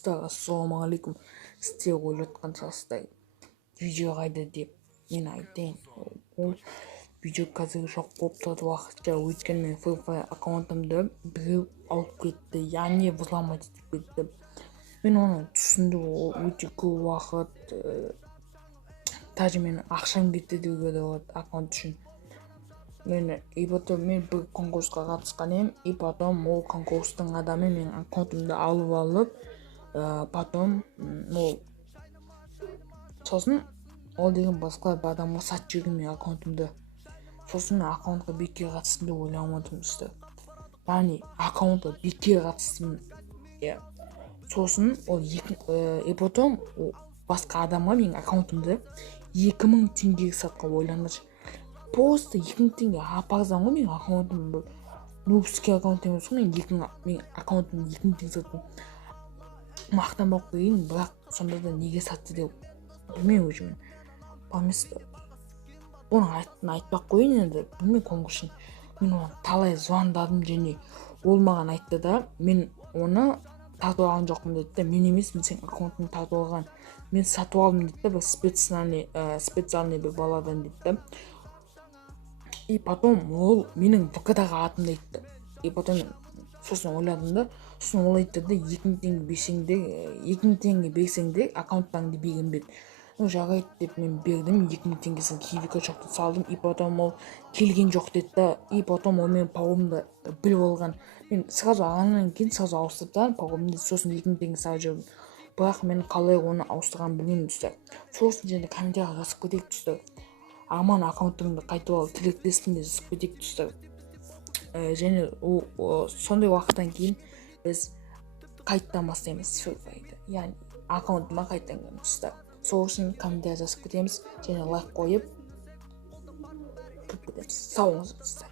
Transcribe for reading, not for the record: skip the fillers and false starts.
достар, ассалаумағалейкум. Сіздер ойлап жатқан шығарсыздар, видео қайда деп. Мен айтайын, ол видео қазір жоқ болып тұрды уақытша, өйткені мен Free Fire аккаунтымды біреу алып кетті, яғни взломать етіп кетті. Мен оны түсіндім, ол өте көп уақыт, даже менің ақшам кетті деуге де болады аккаунт үшін. Мен бір конкурсқа қатысқан едім, и потом ол конкурстың адамы менің аккаунтымды алып алып, потом сосын ол деген басқа бір адамға сатып жүрген менің аккаунтымды. Сосын мен аккаунтқа бекер қатыстым деп ойламадым сіздер. Яғни аккаунтқа бекер қатыстым. Сосын ол потом басқа адамға менің аккаунтымды 2000 теңгеге сатқан, ойлаңдаршы. Просто 2000 теңге апарсам ғой, менің аккаунтым нубский аккаунт емес қой, менің аккаунтымды 2000 теңге саттым. Мақтанбақ қояйын, бірақ сонда да неге сатты деп білмеймін өзімен. Поместо оның айтпақ қояйын енді, білмеймін конкурс үшін. Мен оған талай звондадым және ол маған айтты да, мен оны тартып алған жоқпын деді да, мен емес, мен сенің аккаунтыңды тартып алған, мен сатып алдым деді да, бір специальный бір баладан деді да. И потом ол менің ВК-дағы атымды айтты. И потом сосын ойладым да, сосын ол айтты да, 2000 теңге берсеңдер аккаунттарыңды берем деді. Жарайды деп мен бердім, 2000 теңгесін киевика шоқты салдым. И потом ол келген жоқ деді да. И потом ол менің паролымды біліп алған. Мен сразу алғаннан кейін сразу ауыстырып та паролымды, сосын 2000 теңге салып жүрдім. Бірақ мен қалай оны ауыстырғанын білмеймін достар. Сосын және комментарийға жазып кетейік достар. Аман аккаунтыңды қайтып ал, тілектеспін деп жазып кетейік достар. Және сондай уақыттан кейін біз қайттан бастаймыз Free Fire'ды. Яғни аккаунтыма қайттан келеміз достар. Сол үшін комментарий жазып кетеміз және лайк қойып кетеміз. Сау болыңыздар достар.